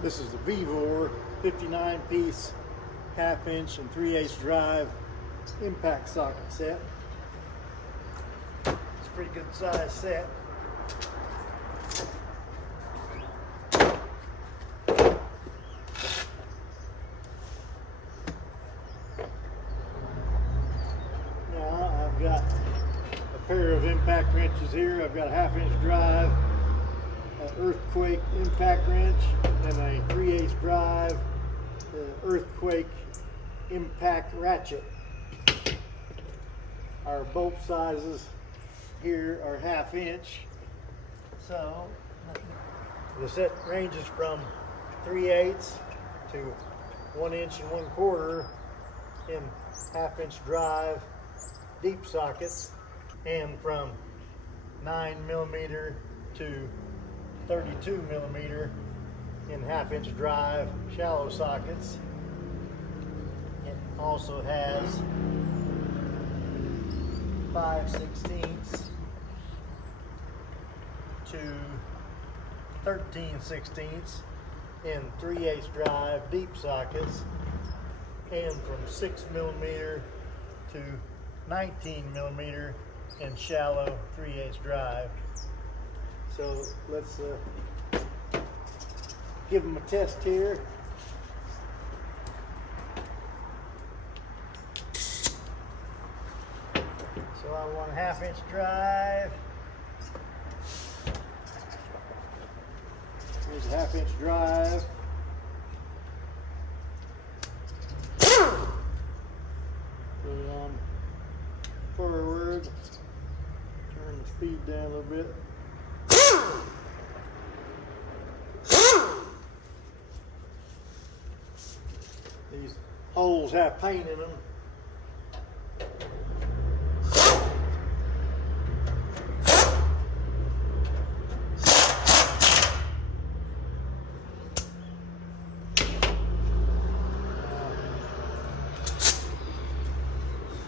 This is the VEVOR 59-piece half-inch and 3/8 drive impact socket set. It's a pretty good size set. Now I've got a pair of impact wrenches here. I've got a half-inch drive, an earthquake impact wrench, and a 3/8 drive earthquake impact ratchet. Our bolt sizes here are 1/2 inch. So the set ranges from 3/8 to 1 inch and 1/4 in 1/2 inch drive deep sockets, and from 9mm to 32mm in 1/2 inch drive shallow sockets. It also has 5/16 to 13/16 in 3/8 drive deep sockets, and from 6mm to 19mm in shallow 3/8 drive. So let's give them a test here. So I want a 1/2 inch drive. Here's a 1/2 inch drive. Put it on forward. Turn the speed down a little bit. These holes have paint in them.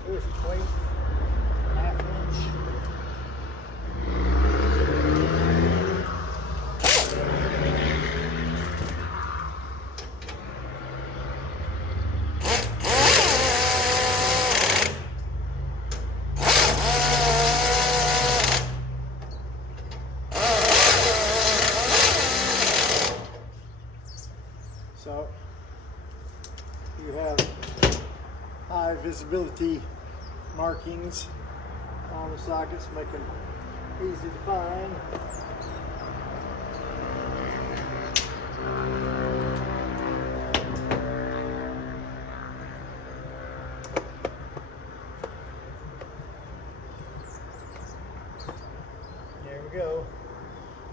Earthquake, 1/2 inch. So you have high visibility markings on the sockets, make them easy to find. There we go.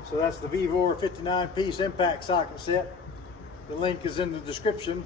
So that's the VEVOR 59-piece impact socket set. The link is in the description.